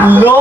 No